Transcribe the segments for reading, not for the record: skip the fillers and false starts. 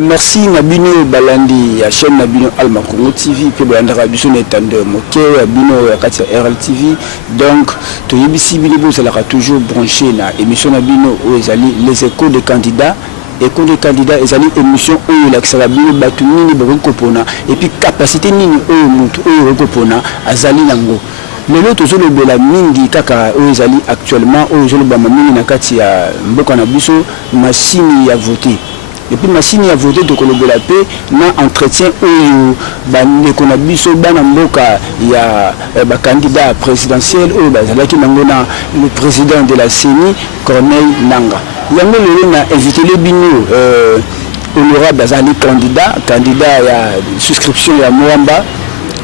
Merci Nabino Balandi, la chaîne Nabino Alma Congo TV, puis Balandara Biso Netande Moké, Nabino Katia RL TV. Donc, tu y ici, Bilibo, ça l'a toujours branché na émission Nabino où ils allaient les échos des candidats. Échos des candidats, ils allaient émission où il a Xalabino Batunini Borokopona et puis capacité Nini où Rokopona, Azali Lango. Mais l'autre, c'est le Bela Mingi Kaka où ils allaient actuellement, où ils ont le Bamamini Nakatia Mbokanabiso, machine à voter. Et puis machine à voter de la paix na entretien où les conabiso banamboka il y a un candidat présidentiel où le président de la CENI Corneille Nanga. Yango le na invité les bino honorable bazali candidat à souscription à Moamba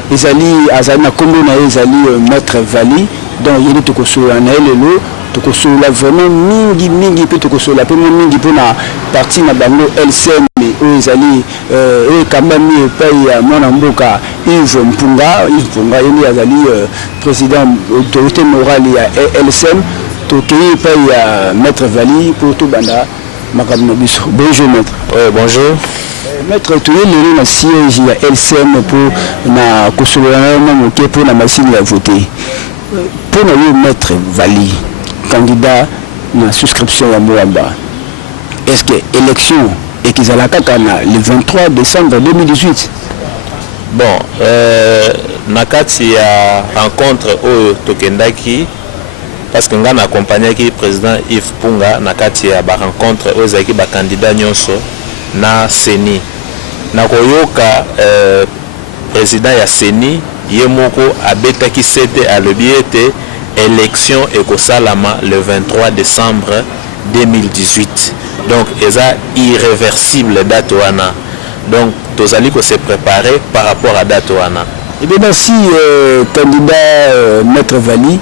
ezali azana kombo na ezali maître Vali donc il est ko na elelo tokosola vraiment mingi pe tokosola pe mingi pour na parti na bango LCM o ezali kambami pe ya mwana mboka Yves Mpunga yeli azali président autorité morale ya LCM tokei pe ya maître Vali pour tout banda makambo biso. Bonjour maître. Bonjour. Maître Toye le na siège ya LCM pour na kosola na moké pour la machine à voter. Pour le maître Vali candidat na souscription à Moamba. Est-ce que élection et qu'ils allaient le 23 décembre 2018? Bon, nakati ya rencontre au Tokendaki parce que nous avons accompagné le président Yves Punga nakati ya ba rencontre aux équipes ba candidat nyonso na CENI. Nakoyoka président ya CENI yemoko abetaki sete à l'obiete élection Ekosalama le 23 décembre 2018. Donc, c'est irréversible date wana. Donc, tous allez se préparer par rapport à date wana. Et bien, merci candidat maître Vali.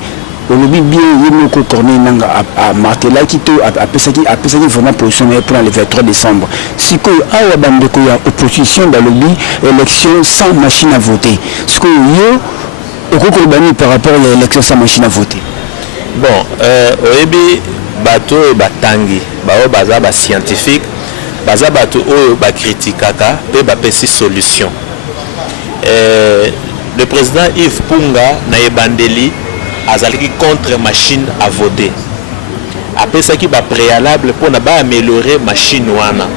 Au lobby bien, il y a Corneille Nanga à Martela qui a pensé vraiment positionné pour le 23 décembre. Si il y a opposition dans le lobby, élection sans machine à voter. Ce que par rapport à l'élection sans machine à voter. Bon, oyebi bato e batangi, bao baza ba scientifique, baza bato oyo ba criticaka pe ba pesi solution. Le président Yves Punga na ebandeli azalaki contre machine à voter. Apesaki ba préalable pour na ba améliorer machine wana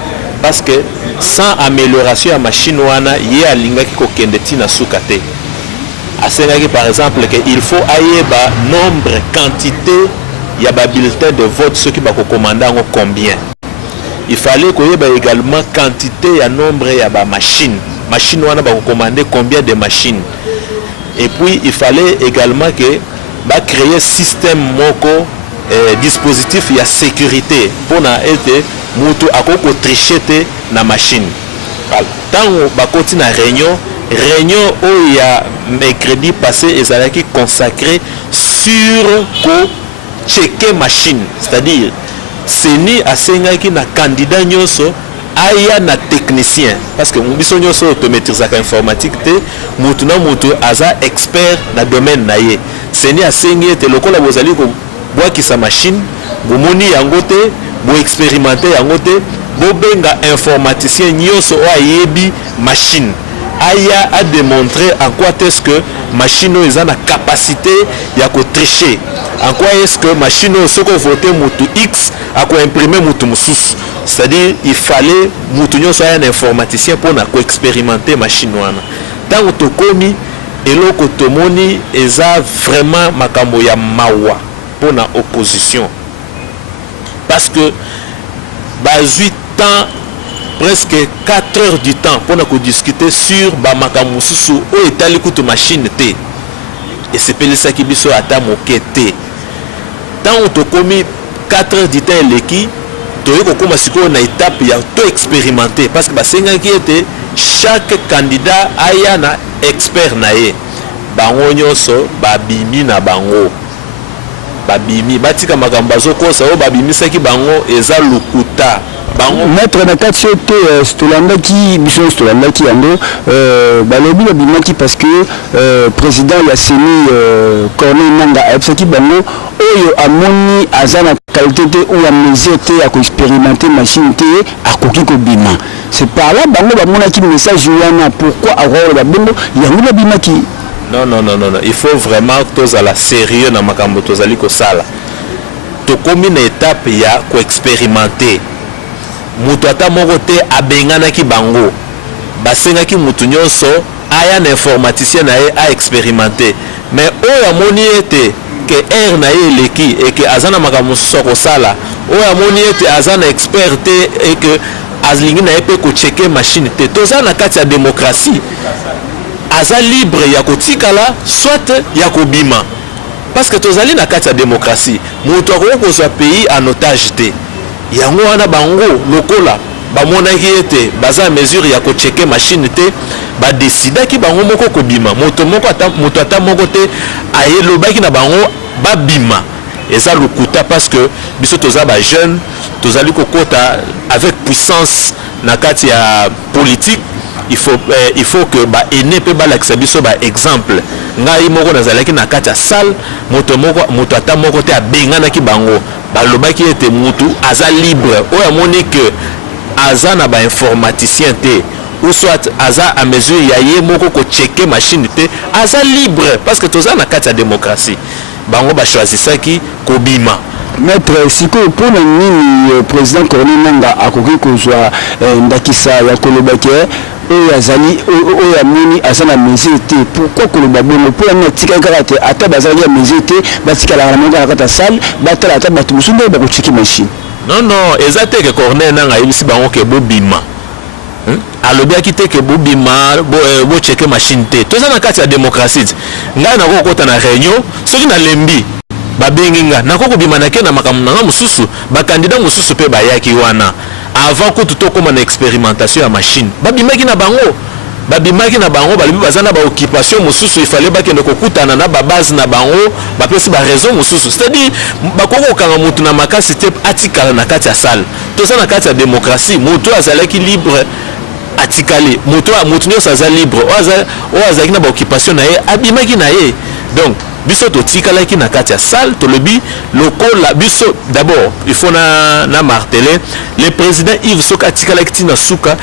parce que sans amélioration à machine wana ye alingaki kokende tina sukate. Par exemple, qu'il faut ayeba nombre, quantité, il y a des bulletins de vote, ceux qui vont commander combien. Il fallait qu'il y ait également quantité, et nombre, il y a des machines. Machines, on va commander combien de machines. Et puis, il fallait également que créer un système moko, dispositif, il y a sécurité pour être mutu akoko tricher na machine. Tant on continue la réunion où il y a mercredi passé et ça a été consacré sur checker machine, c'est-à-dire CENI a sengi na candidat nyoso aya na technicien parce que biso nyoso automatisation informatique te mutu na mutu aza expert na domaine na ye. CENI a sengi te lokola bozali ko boaki sa machine bomoni yango te bo expérimenter yango te bo benga informaticien nyoso o ayebi machine. Aya a démontré en quoi est-ce que machine a la capacité de tricher. En quoi est-ce que machine a voté mutu X a imprimer mutu musus. C'est-à-dire il fallait mutu soit un informaticien pour expérimenter machine wana. Tant que komi eloko tomoni eza vraiment makambo ya mawa pour la opposition. Parce que 8 ans presque 4 heures du temps pour nous discuter sur Bamakamususu ou Etalikutu machine T. Et c'est pour ça qui biso ata mokete. Tant on commis 4 heures du temps leki, to yoko koma siko na étape ya to expérimenter parce que basenga qui était chaque candidat aya na expert na ye. Bango nyonso babimi na bango. Babimi batika makambazo ko sa o babimi saki bango eza lukuta. maître nakati ote stolandaki biso stolandaki yango balobi babimaki parce que président ya seni Corneille Nangaa ayebisaki bango oyo amoni aza na qualité te ou à mesure te ya koexpérimenter machine te akoki kobima. C'est par là bango bamonaki message wana pourquoi akoki babongo yango babimaki. Non, il faut vraiment que tous à la sérieux na makambo tozali ko sala. To komi na étape ya ko expérimenter. Mutu ata moko te abengana ki bango. Basenga ki mutu nyonso aya na informaticien na ye a expérimenter. Mais oya moni ete que air na ye leki et que azana makambo soko sala. Oya moni ete azana expert te et que azlingi na epe ko checker machine te. Tozana kati ya démocratie. Aza libre ya kotikala soit ya kobima parce que tozali na kati ya démocratie mutu akoko so pays en otage te yango wana bango lokola bamonaki ete baza mesure ya kocheke machine te ba décida ki bango moko kobima mutu ata moko te ayelobaki na bango babima eza lokuta parce que biso toza ba jeune tozali kokota avec puissance na kati ya politique. Il faut que ba ene pe ba lakisa biso ba exemple ngai moko nazalaki na kati ya salle moto ata moko te abengana ki bango balobaki ete mutu aza libre oyo amoni que aza na ba informaticien te ou soit aza à mesure ya ye moko ko checker machine te aza libre parce que toza na kati ya démocratie bango ba choisissaki kobima. Maître siko pour nini président Corneille Nangaa akoki kozwa ndakisa ya kolobaki oyo azali oyo amoni aza na mesure te pourquoi koloba bongo mpo yango atikali kaka te ata bazali ya mesure te batikalaka na mongo na kati ya salle batala ata bato mosusu nde bakocheki machine. Non eza te ke Corneille Nangaa ayebisi bango ke bobima alobiaki te ke bobima bocheke machine te toza na kati ya démocratie ngai nakokota na réunion soki nalembi babengi nga nakokobima nake na makambo nanga mosusu bakandida mosusu mpe bayaki wana avant kutu tokoma na expérimentation ya machine babimaki na bango balobi baza na baoccupation mosusu ifale bakende kokutana na babase na bango bapesi baraison mosusu c'est-à-dire bakokokanga mutu na makasi te atikala na kati ya salle toza na kati ya démocratie mutu azalaki libre atikali mutu nyonso aza libre oyo azalaki na baoccupation na ye abimaki na ye donc biso totikalaki na kati ya salle tolobi lokola biso d'abord il faut na marteler le président Yves soki atikalaki tina suka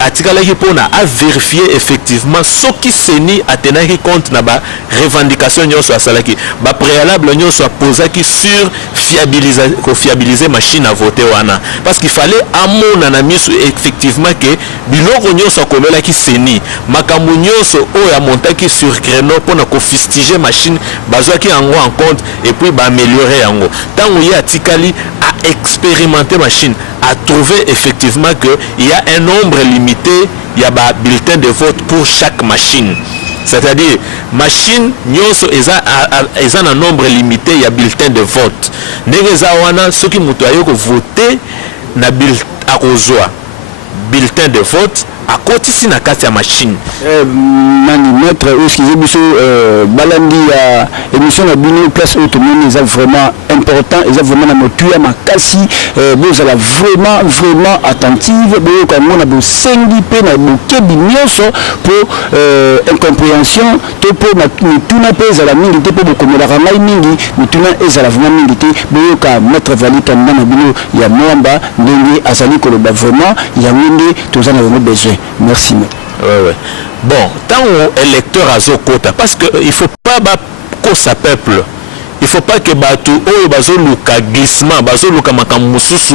atikalaki mpona a vérifier effectivement soki seni atenaki compte na ba revendication nyonso asalaki ba préalable nyonso apozaki sur fiabiliser machine à voter wana parce qu'il fallait amona na miso effectivement que biloko nyonso akomelaki seni makambo nyonso oyo amontaki sur créneau mpona kofustiger machine bazwaki yango en compte et puis améliorer yango tango ye atikali à expérimenter machine à trouver effectivement que il y a un nombre limité il y a ba bulletin de vote pour chaque machine c'est-à-dire machine nyonso eza na nombre limité il y a bulletin de vote ndenge eza wana soki mutu ayoko voter na akozwa bulletin de vote à kotisi na kati ya machine nani maître excusez biso balandi ya émission na bino place où tout le monde est vraiment important et vraiment na motu ya makasi vous allez vraiment attentive boyo comme on a beau sengi pe na bokebi nyonso pour incompréhension to po na tuna pe za la mingi te po bokomela ngai mingi tuna ezala vraiment mingi te boyo ka maître Vali Kanda na bino ya mwamba ndenge azali koloba vraiment ya ngende tozana vraiment besoin. Merci. Ouais. Bon, tant électeur à Zokota, parce que il faut pas que ça peuple. Il faut pas que batu oyo bazoluka glissement, bazoluka makambo mususu,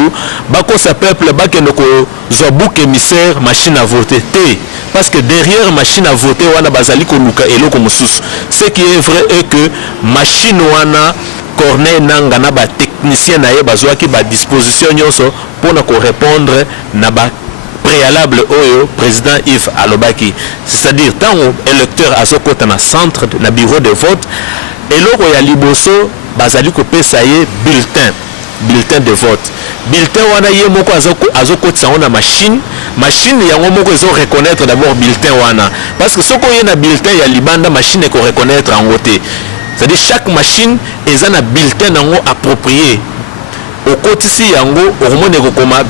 bako sa peuple bakendoko zobuk émissaire machine à voter té. Parce que derrière machine à voter wana bazali ko luka eloko mususu. Ce qui est vrai est que machine wana Corneille Nangaa na ba technicien na ye bazwaki ba disposition nyonso pona ko répondre na ba préalable oyo président Yves alobaki, c'est-à-dire tant électeur azokota na centre na bureau de vote eloko ya liboso bazali kopesa ye bulletin de vote bulletin wana ye moko azokotisa ngo na machine yango moko ezo reconnaître d'abord bulletin wana parce que soko ye na bulletin ya libanda machine ko reconnaître en vote c'est-à-dire chaque machine eza na bulletin nango approprié au kotisi yango hormone kokoma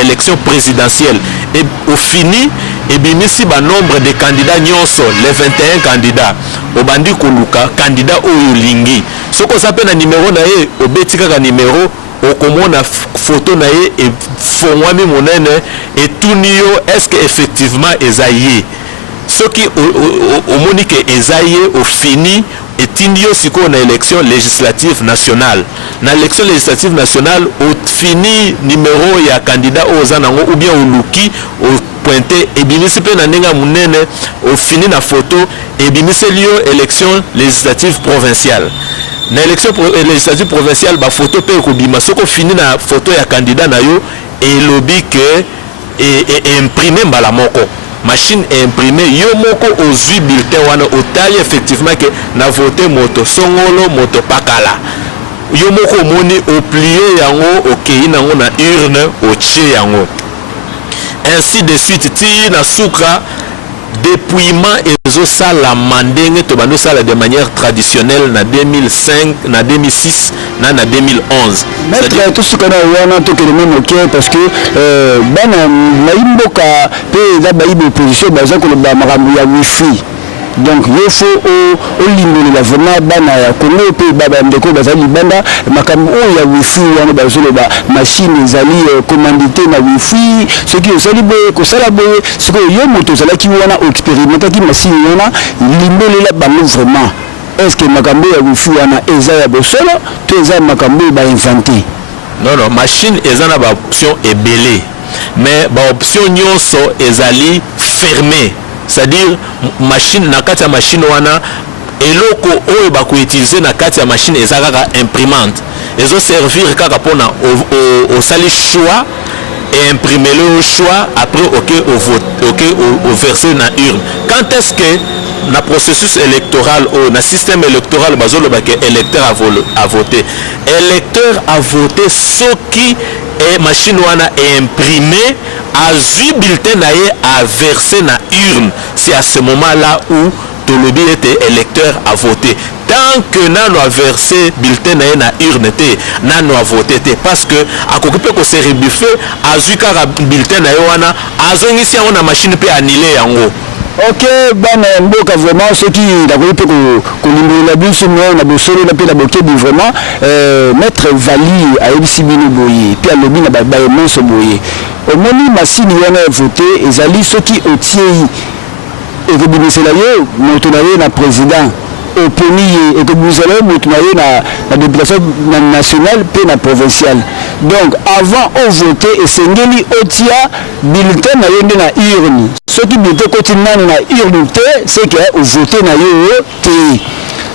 élection présidentielle et au fini et bimisi ba nombre de candidats nyonso les 21 candidats au bandi koluka candidat oyo lingi soko sape na numéro na ye obetika ka numéro okomona photo na ye et fongwami monene et tout nio est-ce que effectivement ezaye ce qui au monique ezaye au fini et tindio siko na élection législative nationale na élection législative nationale au fini numéro ya candidat ozanango ou bien oluki au pointé et bimisi pe na nenga munene au fini na photo et bimisi lio élection législative provinciale na élection législative provinciale ba photo pe ko bima soko fini na photo ya candidat na yo et lobby que et imprimer mbala moko machine est imprimée yo moko ozui bulletin wana otali effectivement que na voté moto songolo moto pakala yo moko moni au plier yango okei nango na urne o tche yango ainsi de suite ti na suka dépouillement ezo sala mandenge to bando sala de manière traditionnelle na 2005 na 2006 na 2011 maître tout ce qu'on a wana to que le même OK parce que bana maimboka pe za bayibe opposition baza ko ba makambo ya wifi donc il faut au limbo la vraiment bana ya Congo pe baba ndeko baza libanda makambo ya wifi wana bazolo ba machine ezali commandité na wifi ce qui osali boye ko sala boye ce que yo moto sala ki wana expérimenter ki machine wana limbo la bango vraiment est-ce que makambo ya wifi wana eza ya bosolo to eza makambo ba inventé non machine eza na ba option ebele mais ba option nyonso ezali fermée. C'est-à-dire machine na kati ya machine wana eloko oyo ba ko utiliser na kati ya machine ezaka imprimante ezo servir kaka pona au sali choix et imprimer le choix après au verser na urne. Quand est-ce que na processus électoral ou na système électoral bazolo ba ke électeur a voté ce qui est machine wana est imprimé à 8 bulletins à verser na urne. C'est à ce moment-là où Tolobi était électeur à voter. Tant que nano a versé bulletin na urne te, nano a voté te parce que à côté ko se rebuffé à 8 bulletin na wana azongisi yango na machine pe annuler yango. OK, bana mboka vraiment ceux qui d'accord peut ko limbola biso na bosolo na pe la bokebi vraiment maître Vali a ebisibino boye pe alobi na ba monso boye omoni machine wana voté ezali ceux qui otiei et que bimisela yo moto na ye na président au premier et que vous allez moto na ye na députation nationale pe na provinciale donc avant on voter et sengeli otia bulletin na yo na urne ceux qui bulletin continue na urne te c'est que au voter na yo te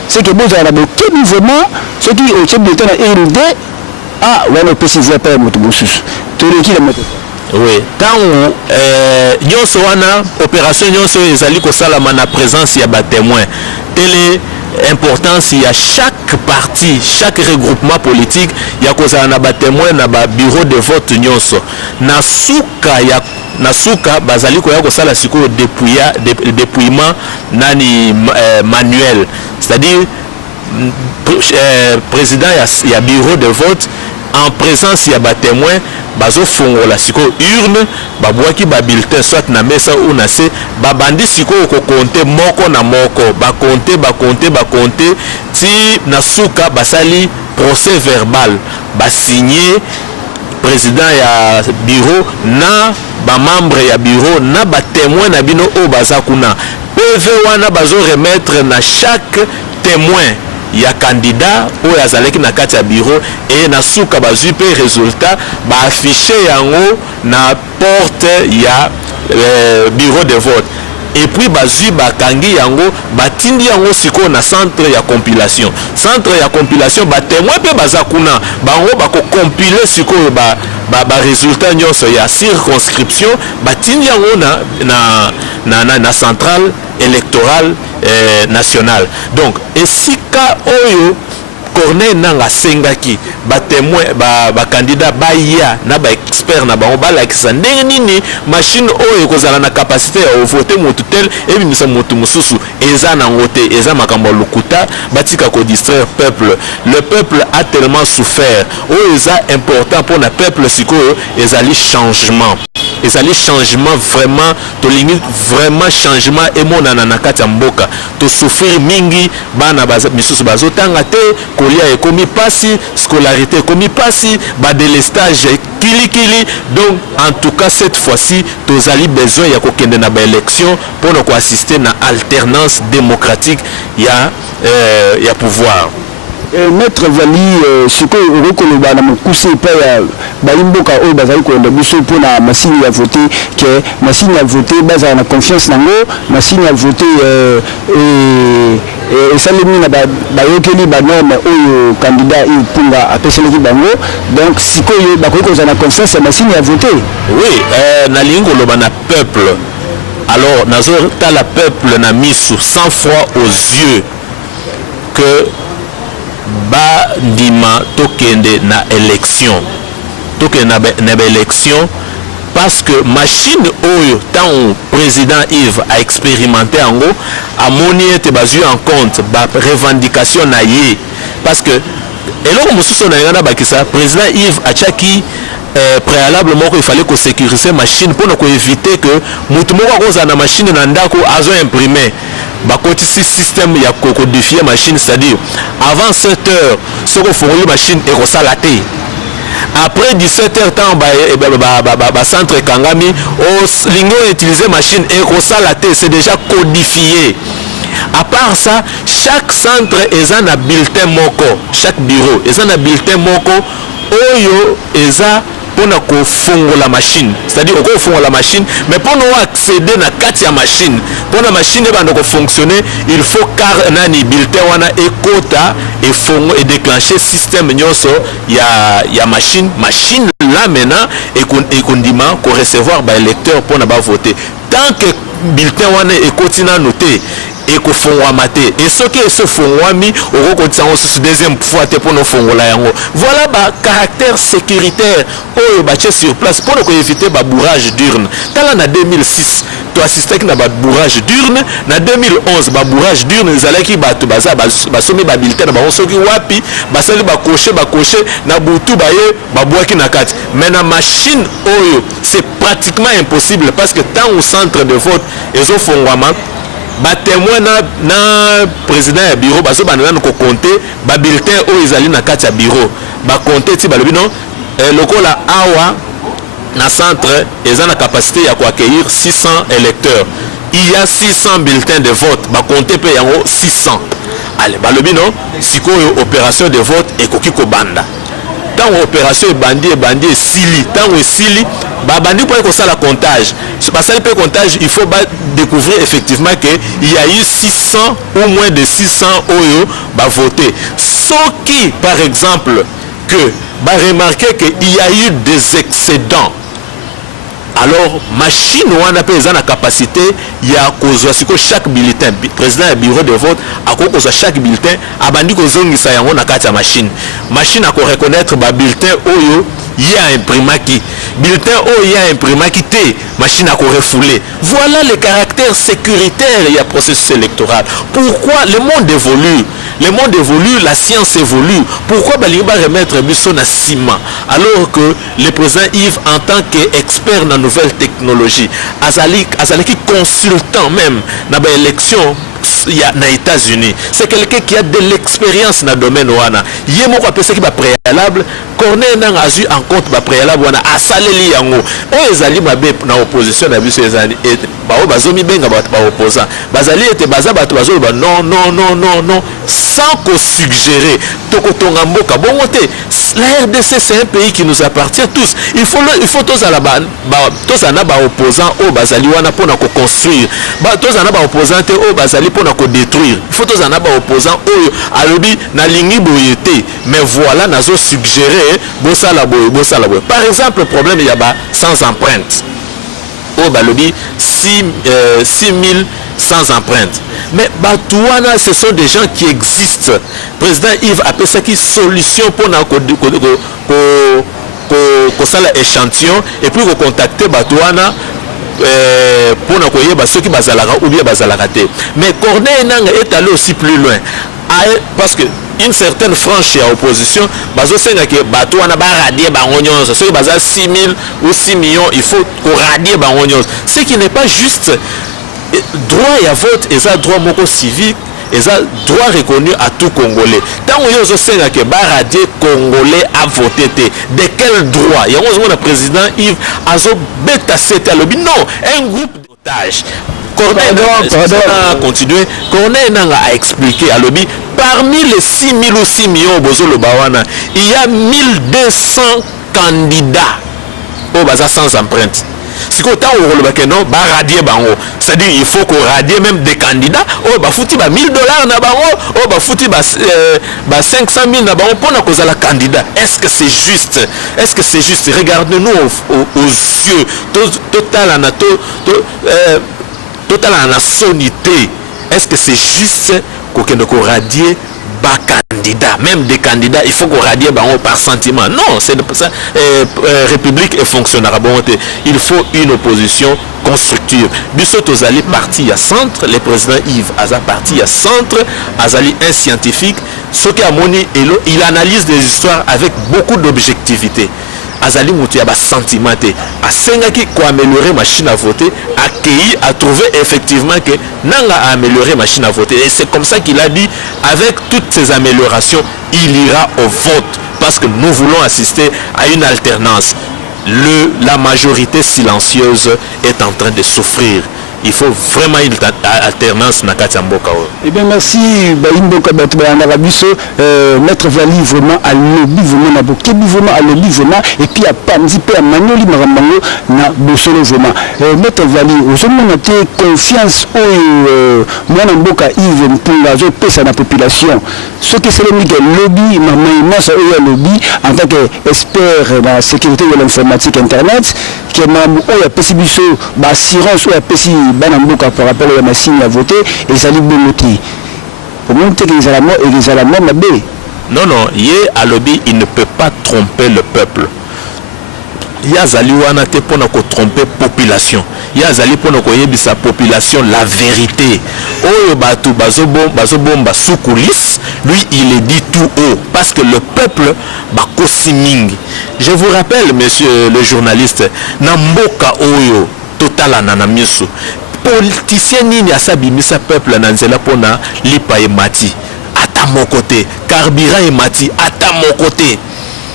c'est que vous avez beaucoup vraiment ceux qui otia bulletin na urne te ah wana peut se voir pas moto bosus to le ki la moto. Oui, tant nyonso wana opération nyonso ezali ko salama na présence ya ba témoin. Telle importance il y a chaque parti, chaque regroupement politique ya ko sala na ba témoin na ba bureau de vote nyonso. Na suka bazali ko ya ko sala siko dépouillement nani manuel. C'est-à-dire président ya bureau de vote en présence ya ba témoin bazo fongola siko urne babwaki ba bulletin soit na mesa ou na se babandi siko ko compter moko na moko ba compter ti na suka basali procès verbal ba signer président ya bureau na ba membre ya bureau na ba témoin na bino o bazakuna PV wana bazo remettre na chaque témoin ya candidat ou azaleki na kati ya bureau et na suka bazui pe résultat ba afficher yango na porte ya bureau de vote et puis bazui bakangi yango batindi yango siko na centre ya compilation ba témoin pe bazakuna bango bako compiler siko ba résultat nyonso ya circonscription batindi yango na centrale électorale nationale. Donc esika oyo Corneille nanga sengaki ba témoin ba candidat ba ya na ba expert na bango ba lakisa ndenge nini machine oyo kozala na capacité ya voter motu tel et bimisa motu mususu eza na ngote eza makambo lukuta batika ko distraire peuple. Le peuple a tellement souffert oyo eza important pour na peuple sikoyo ezali changement. Ezali changement vraiment to limite vraiment changement emonana na kati ya mboka to souffrir mingi bana misusu bazotanga te kolia ekomi pasi scolarité ekomi pasi ba délestage kili donc en tout cas cette fois-ci tozali besoin ya kokende na ba élection pour nous assister na alternance démocratique ya pouvoir. Maître Vali siko okoloba na mokuse pa ya balimboka oyo bazali koenda biso mpona masini ya vote ke masini ya vote bazala na confiance nango masini ya vote esalemi na bayokeli banorme oyo candidat Ipunga apeselaki bango donc sikoyo bakoki kozala na confiance ya masini ya vote. Oui, nalingi koloba na peuple alors nazotala peuple na misu sans froid aux yeux que ba ndima tokende na élection parce que machine oyo tant président Yves a expérimenté ango a moni ete bazu en compte ba revendication na ye parce que eloko mususu na ngana bakisa président Yves achaki préalablement il fallait que sécuriser machine pour ne éviter que mutu moko akoza na machine na ndako azo imprimer bakoti système ya codifier machine, c'est-à-dire avant 7 heures ce qu'on fait machine et ko salaté après 17 heures temps centre Kangami au lingo utiliser machine et ko salaté c'est déjà codifié. À part ça, chaque centre est un bulletin moko, chaque bureau est un bulletin moko oyo eza pour nous fongo la machine, c'est-à-dire qu'on fongo la machine, mais pour nous accéder à la machine, pour la machine va fonctionner, il faut car nani bulletin wana et quota et fongo et déclencher système nyoso ya machine là maintenant et qu'on dit qu'on recevoir par électeur pour ne pas voter. Tant que bulletin wana et continue à noter et que fongwamate et ce qui est ce fongwami au continent sur deuxième fois pour nos fongola yango voilà ba caractère sécuritaire au bâché sur place pour nous éviter ba bourrage d'urne tala na 2006 to assisté na ba bourrage d'urne na 2011 ba bourrage d'urne zalaki ba to baza ba somi ba bulletin ba soki wapi ba sali ba cocher na butu ba ye ba boaki na kati mais na machine oyo c'est pratiquement impossible parce que tant au centre de vote ezo fongwama ba témoin na président ya bureau baso ba nana ko compter ba bulletin o ezali na kati ya bureau ba compter ti ba lobi non lokola awa na centre eza na capacité ya ko accueillir 600 électeurs il y a 600 bulletins de vote ba compter pe yango 600 allez ba lobi non sikoyo opération de vote ekoki ko banda tant opération bandi sili tant sili ba bandi pour ça la comptage passer le comptage il faut découvrir effectivement que il y a eu 600 ou moins de 600 oyo ba voter ce qui par exemple que ba remarquer que il y a eu des excédents alors machine wana pe eza na capacité ya kozwa siko chaque bulletin président ya bureau de vote akokozwa chaque bulletin abandi kozongisa yango na kati ya machine ako reconnaître ba bulletin oyo ya imprimaki bulletin oyo ya imprimaki te machine ako refouler voilà le caractère sécuritaire ya processus électoral pourquoi le monde évolue la science évolue pourquoi balingi ba remettre biso na ciment alors que le président Yves en tant qu'expert dans nouvelle technologie azali consultant même na ba élection na États-Unis c'est quelqu'un qui a de l'expérience dans le domaine wana yemo ko apesa ki ba préalable Corneille nanga azu en compte ba préalable wana asaleli yango o ezali mabe na opposition na biso ezali et ba o bazomi benga ba opposant bazali ete baza bato bazo ba non sans ko suggérer tokotonga mboka bongo te la RDC c'est un pays qui nous appartient tous il faut tous à la tous ana ba opposant o bazali wana pona ko construire tous ana ba opposant te o bazali pona ko détruire il faut tous ana ba opposant oyo alobi na lingi boyete mais voilà nazo suggérer bosala boy par exemple le problème il y a ba sans empreinte o balobi 6000 sans empreinte mais Batouana, ce sont des gens qui existent. Président Yves appelle ça qui solution pour ça échantillon et puis vous contacter Batouana pour nous koyeba ceux qui bazalaka ou bien bazalaka te. Mais Corneille Nanga est allé aussi plus loin parce que une certaine frange à opposition bazo senga que Batouana ba radier bango nyonso ceux qui bazal 6 000 ou 6 millions il faut qu'on radier bango nyonso, ce qui n'est pas juste. Droit à vote et ça droit moko civique et ça droit reconnu à tout Congolais. Tant que vous savez que baradier Congolais a voté, de quel droit? Il y a un président Yves Azo beta c'était lobby non un groupe d'otages. Corneille a continué. Corneille a expliqué à lobby parmi les 6 000 ou 6 millions bozo le bawana il y a 1200 candidats au bazar sans empreinte. Si vous avez non, c'est-à-dire il faut qu'on radie même des candidats. Oh, bah fouti $1 000 na bango, oh bah fouti 500 000 na bango pour na cause la candidat. Est-ce que c'est juste? Est-ce que c'est juste? Regardez-nous aux yeux. Total en sonité. Est-ce que c'est juste qu'on radie candidat, même des candidats, il faut qu'on radie par sentiment. Non, c'est ça. République et fonctionnaire. Il faut une opposition constructive. Bissot Ozali parti à centre, le président Yves Aza parti à centre, Azali un scientifique, ce qui a moni il analyse des histoires avec beaucoup d'objectivité. Azali Mouti a sentiment à Sengaki pour améliorer machine à voter, accueilli, a trouvé effectivement que Nanga a amélioré machine à voter. Et c'est comme ça qu'il a dit, avec toutes ces améliorations, il ira au vote. Parce que nous voulons assister à une alternance. La majorité silencieuse est en train de souffrir. Il faut vraiment une alternance na kati ya mboka. Eh bien merci Baimboka Batouana Rabiso, mettre Vali vraiment à lobby vraiment na bokebi vraiment à lobby vraiment et puis à Panzi pe à Manoli Marambango na Bosolo vraiment. Mettre Vali aux hommes on a confiance au moi na mboka Yves Mpunga zo pesa na population. Ce que c'est le lobby maman ça au lobby en tant qu'expert dans la sécurité de l'informatique internet qui a possibilité d'assurance ou a possibilité banamboka par rapport à la machine à voter et ça lui bonoti. Pour montrer que les alamans et les alamans mabé. Non, à lobby, il ne peut pas tromper le peuple. Il y a Zaliwana pour ne tromper la population. Il y a Zali pour ne sa population la vérité. Oh, bazobomba sous coulisses, lui il est dit tout haut. Parce que le peuple, je vous rappelle, monsieur le journaliste, Namboka Oyo, total ananamisu. Politicien nini asabimisa peuple nanzela pona lipa et mati. À mon côté, carburant et mati, à mon côté.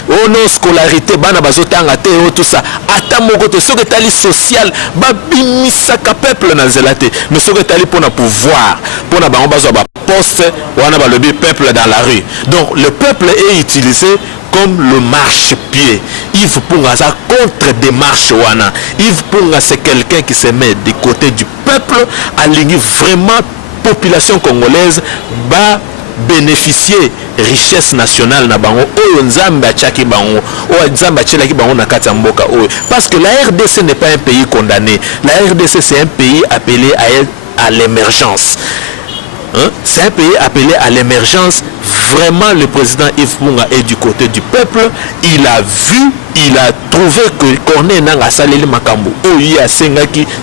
Oh non, scolarité, bana bazotanga te, oh tout ça. À mon côté, ce que tu as social, babimisa ka peuple nanzela te. Mais ce que tu as pour na pouvoir, pour na bazo ba poste, wana ba le peuple dans la rue. Donc le peuple est utilisé comme le marchepied. Yves Punga ça contre des marches wana. Yves Punga c'est quelqu'un qui se met du côté du peuple, aligné vraiment population congolaise ba bénéficier richesse nationale na bango oyo nzambe achaki bango oyo nzambe achelaki bango na kati ya mboka oyo parce que la RDC n'est pas un pays condamné. La RDC c'est un pays appelé à l'émergence. C'est un pays appelé à l'émergence. Vraiment, le président Yves Punga est du côté du peuple. Il a vu, il a trouvé que Corneille Nanga Saleli Makambo.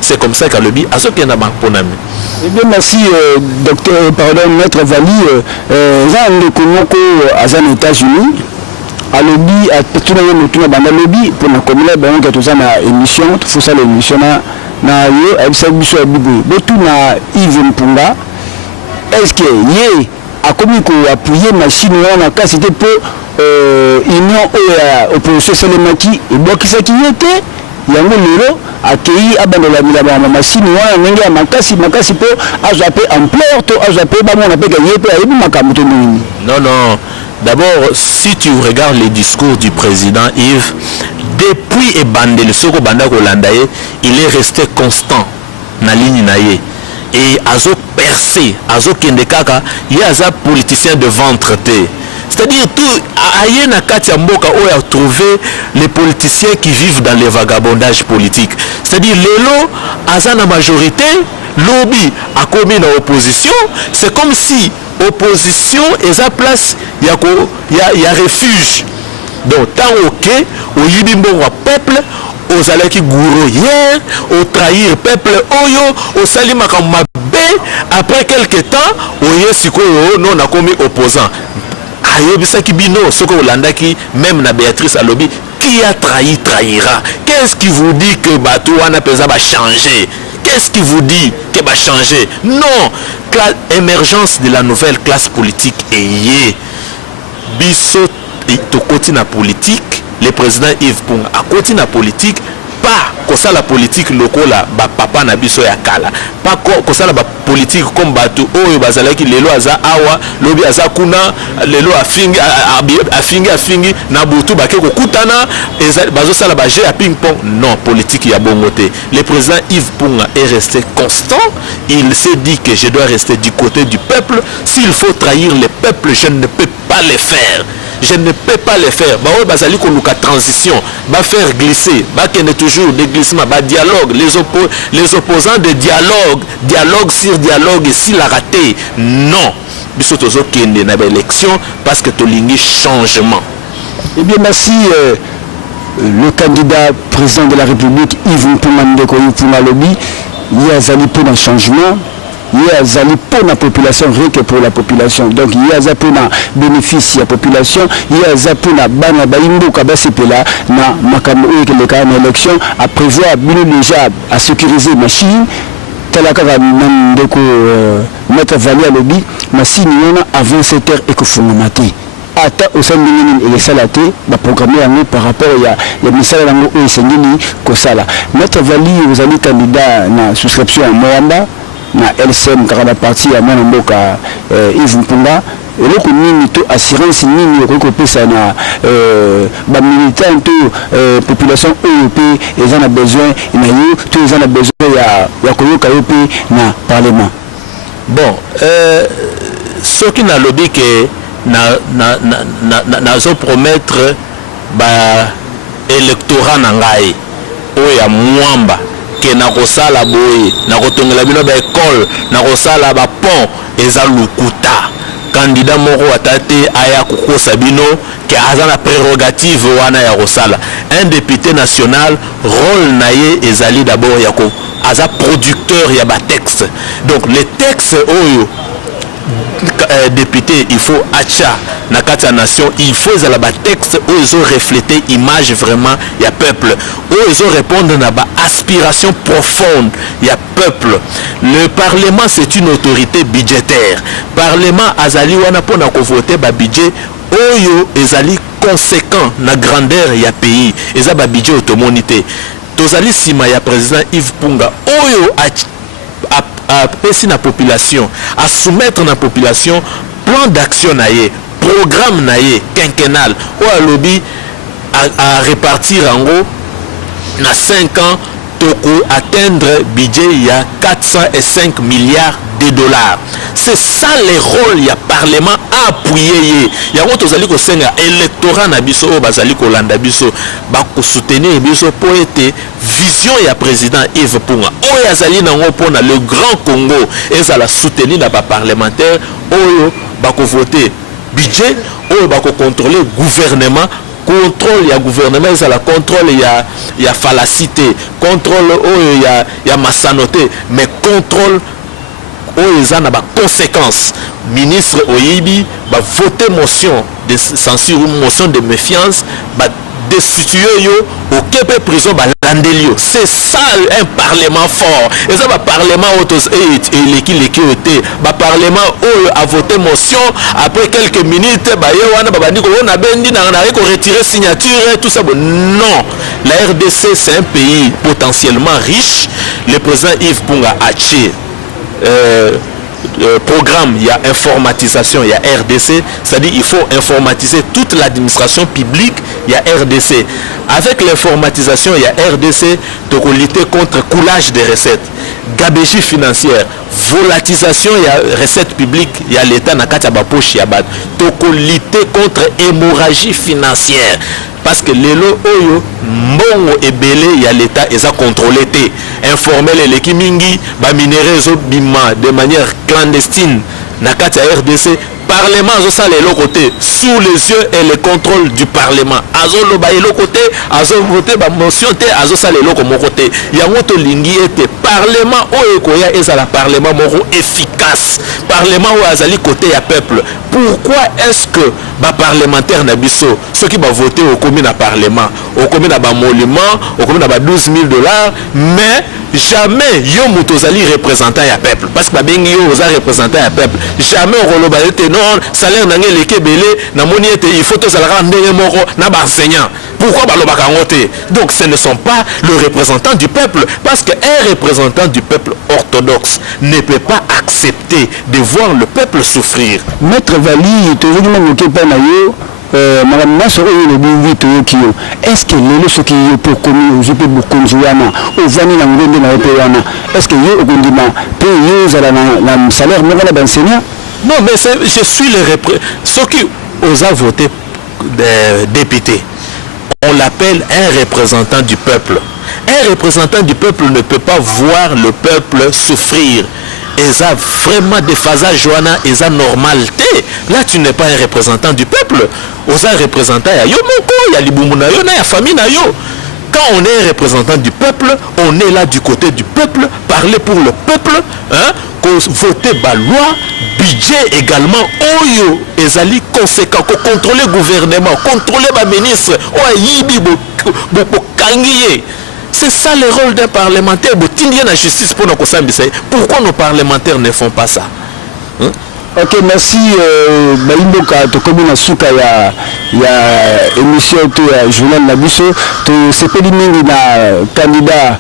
C'est comme ça qu'elle dit. Eh bien, merci, docteur, pardon, maître Vali. Jean Komoko, à les États-Unis, à lobby, à tout le monde, dans le lobby, pour la communauté, il y a une émission, il faut ça l'émission, na yo, elle s'est mise à Bibou. Tout na Yves Punga. Est-ce que yé a commis qu'on appuyer machine wana ka c'était pour union opposition Salemaki et bloquer ça qui était yango lelo accueilli abandonner la machine wana ngenga makasi pour azaper ampleur to azaper ba mona pe gagner pe ayi makambo to nini. Non, d'abord si tu regardes les discours du président Yves depuis Ebandele soko banda ko landaye il est resté constant na ligne naye. Et azo percé, azo kendekaka, il y a un politicien de ventre. C'est-à-dire tout aye na kati ya mboka oyo a trouvé les politiciens qui vivent dans les vagabondages politiques. C'est-à-dire lelo aza na majorité, lobby a commis dans l'opposition, c'est comme si opposition est à place, il y a refuge. Donc, tant ok, au yibimbo au peuple, aux alaki gouro hier, au trahir peuple oyo, au salima comme mabé, après quelques temps, au yesiko non a commis opposant. Ayobisa Kibino, Soko Landaki, même na Béatrice Alobi, qui a trahi, trahira. Qu'est-ce qui vous dit que Batouana Pesa va changer? Qu'est-ce qui vous dit qu'elle va changer? Non, l'émergence de la nouvelle classe politique est yé. Bisso to côté na politique, le président Yves Punga a côté na politique, pas comme ça la politique lokola ba papa na biso ya kala, pas comme ça la politique comme bato oyo bazalaki lelo aza awa lobi aza kuna lelo afingi na butu bake ko kutana bazo sala ba jeu à ping pong. Non, politique ya bongote. Le président Yves Punga est resté constant. Il s'est dit que je dois rester du côté du peuple. S'il faut trahir le peuple, je ne peux pas le faire. Je ne peux pas le faire. Bah ouais, bazali ko luka transition, va faire glisser, va qu'il y ait toujours des glissements, bah dialogue, les opposants de dialogue sur dialogue et s'il a raté, non. Biso tozo kende na élection parce que tolingi changement. Eh bien merci le candidat président de la République Yves Punga Ndeko Punga Lobi, il y a zali pour un changement. Il y a zali pour la population, rien que pour la population. Donc il y a zali pour la bénéfice de la population, il y a zali pour la bana baimbo kabasepela na makambo et le cas d'élection à prévoir bien déjà à sécuriser machine. Talaka va ndeko mettre valeur lobby machine yona avant 7h et que fondamenté. Ata au sein de l'Union et les salatés, va programmer par rapport à les messages d'ango et sengini kosala. Notre valeur aux amis candidats na souscription à Moamba. Na LCM car la partie à mon mboka Yves Punga et le nini to assurance nini ko pesa na ba militant to population OEP ils en a besoin na yo tous ils en a besoin ya koyoka OEP na parlement. Bon ce qui n'a lobby que na zo promettre ba électorat na ngai o ya mwamba que na kosala boye na kotongela bino ba école na kosala ba pont eza lukuta candidat moko atate aya kokosa bino que aza na prérogative wana ya kosala un député national rôle naye ezali d'abord ya ko aza producteur ya ba texte donc les textes oyo député il faut acha na kati ya nation il faut ezala ba texte où ils ont reflété image vraiment ya peuple où ils ont répondre na ba aspiration profonde ya peuple. Le parlement c'est une autorité budgétaire. Parlement azali wana pona ko voter ba budget oyo ezali conséquent na grandeur ya pays eza ba budget automonité tozali sima ya président Yves Punga oyo à passer la population, à soumettre la population plan d'action naïe, programme naïe, quinquennal, ou à lobby à répartir en gros, dans 5 ans, toko atteindre budget il y a 405 milliards de dollars. C'est ça le rôle il y a parlement à appuyer. Il y a autre zali ko senga électorat na biso o bazali ko landa biso ba ko soutenir biso pour être vision ya président Yves Punga. O ya zali na ngo pona le grand Congo et ça la soutenir na ba parlementaire oyo ba ko voter budget oyo ba ko contrôler gouvernement. Contrôle ya gouvernement et ça la contrôle ya fallacité contrôle oh ya massanoté mais contrôle oh ils en a ba conséquences ministre Oyibi va voter motion de censure ou motion de méfiance va destituer yo au Québec prison ba landelio. C'est ça un parlement fort et ça va parlement autos et l'équipe ba parlement oh a voté motion après quelques minutes ba yo wana ba bandi ko na bendi na ko retirer signature tout ça. Non, la RDC c'est un pays potentiellement riche. Le président Yves Punga a acheté programme, il y a informatisation, il y a RDC, c'est-à-dire il faut informatiser toute l'administration publique, il y a RDC. Avec l'informatisation, il y a RDC, de lutter contre coulage des recettes, gabegie financière, volatisation, il y a recettes publiques, il y a l'État, il y a poche, il y a lutter contre hémorragie financière. parce que lelo oyo mbongo ebele ya l'état eza contrôlé té informel eleki mingi ba minéraux zo bima de manière clandestine na kati ya RDC. Parlement azo sala le côté sous les yeux et le contrôle du parlement azo loba le côté azo voter ba motion té azo sala le côté yango to lingi était parlement o ekoya ezala parlement moko efficace parlement o azali côté ya peuple. Pourquoi est-ce que ba parlementaire na biso ceux qui va voter au commun na parlement au commun na ba monument au commun na ba $12,000 mais jamais yo mutozali représentant ya peuple parce que ba bengi yo oza représentant ya peuple jamais on roloba ete non salaire nangé leke belé na moni ete il faut to salara ndenge moko na ba enseignant. Pourquoi ba lobaka ngote? Donc ce ne sont pas le représentant du peuple parce que un représentant du peuple orthodoxe ne peut pas accepter de voir le peuple souffrir. Maître Vali to zoni mangoke pa na yo madame Nassoro le bivi to yokio. Est-ce que lelo soki yo pour commun je peux beaucoup jouana au vani na ngombe na opewana. Est-ce que yo okundima pe yo zala na salaire mo na enseignant? Non, mais je suis ceux qui osent voter des députés. On l'appelle un représentant du peuple. Un représentant du peuple ne peut pas voir le peuple souffrir. Et ça vraiment des phases joana et ça normalité. Là tu n'es pas un représentant du peuple. Osa représentant ya yo moko ya libumuna yo na ya famille na yo. Quand on est un représentant du peuple, on est là du côté du peuple, parler pour le peuple, hein, voter la loi, budget également, oyo, ezali conséquent, contrôler le gouvernement, contrôler les ministres, c'est ça le rôle d'un parlementaire. La justice pour nos pourquoi nos parlementaires ne font pas ça? Hein? Ok, merci. Baimboka, to comme na suka ya émission to journal na biso to sepeli mingi na candidat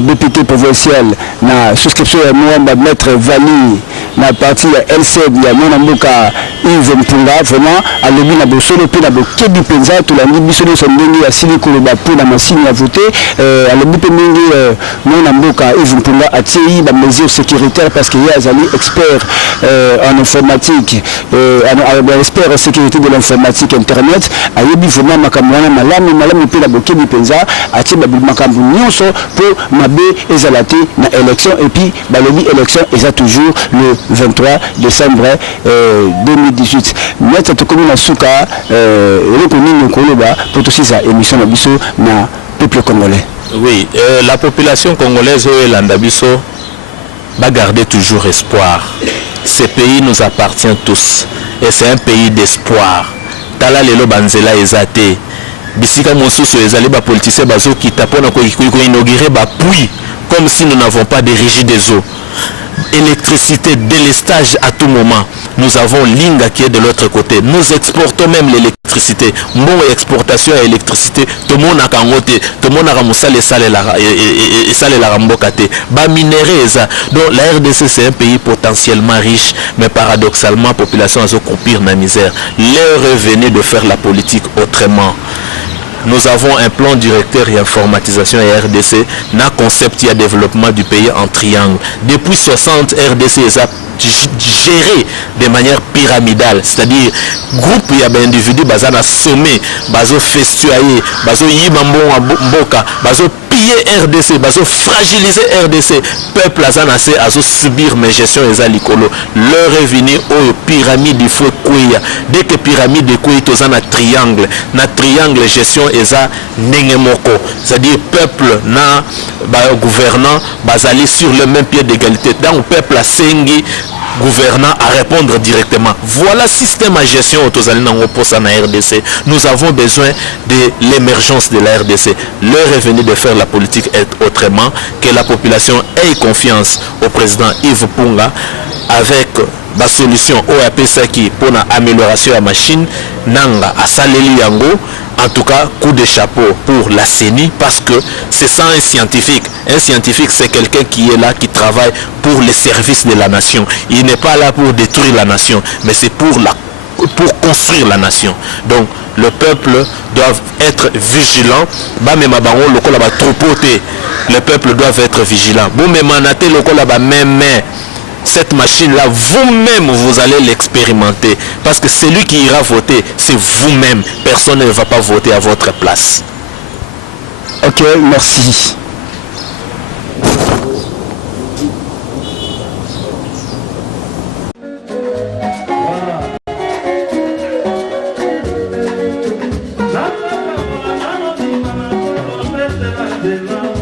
député provincial na souscription ya Mwamba Maître Vali na parti ya LCD ya mwana mboka Yves Mpunga vraiment alobi na bosolo pe na bokebi penza to landi biso no sondenge ya sili koloba pour na machine ya voter alobi pe mingi mwana mboka Yves Mpunga atie ba mesures sécuritaires parce que ya azali expert en informatique expert en sécurité de l'informatique internet ayebi vraiment makambo wana malamu pe na bokebi penza atie ba makambo nyonso pour mabe ezalate na élection et puis balobi élection eza toujours le 23 décembre 2018. Maître tokomi na suka eloko nini koloba pour aussi sa émission na biso na peuple congolais. Oui, la population congolaise et l'andabiso va garder toujours espoir. Ce pays nous appartient tous et c'est un pays d'espoir. Tala lelo banzela ezate bisika mosusu ezali ba politicien bazo kita pona ko inaugurer ba puits comme si nous n'avons pas de régie des eaux. Électricité, délestage à tout moment. Nous avons Linga qui est de l'autre côté. Nous exportons même l'électricité. Bon exportation à l'électricité. Tout le monde a kangote. Tout le monde a ramoussé les salles et salles la rambokate. Ba minéraux. Donc la RDC c'est un pays potentiellement riche, mais paradoxalement la population a se compire dans la misère. L'heure est venue de faire la politique autrement. Nous avons un plan directeur et informatisation à RDC, na concept et développement du pays en triangle. Depuis 60, RDC est géré de manière pyramidale, c'est-à-dire groupe il y a des individus basés à sommet, basés festuailler, basés yimambo mboka, basés piller RDC, basés fragiliser RDC. Peuple azanase à subir mes gestions et alikolo. Leur est venu au pyramide il faut couiller. Dès que pyramide de couille tous na triangle gestion eza nengemoko, c'est-à-dire peuple na gouvernant basali sur le même pied d'égalité. Dans le peuple a sengi gouvernant à répondre directement. Voilà système à gestion autosalina posa na RDC. Nous avons besoin de l'émergence de la RDC. L'heure est venue de faire la politique autrement, que la population ait confiance au président Yves Mpunga avec la solution OAPSA qui pour l'amélioration de la machine nanga à Saleli Yango. En tout cas, coup de chapeau pour la CENI parce que c'est ça un scientifique. Un scientifique, c'est quelqu'un qui est là, qui travaille pour les services de la nation. Il n'est pas là pour détruire la nation, mais c'est pour construire la nation. Donc, le peuple doit être vigilant. Le peuple doit être vigilant. Bon, mais manaté le même cette machine-là, vous-même, vous allez l'expérimenter. Parce que celui qui ira voter, c'est vous-même. Personne ne va pas voter à votre place. Ok, merci. Love.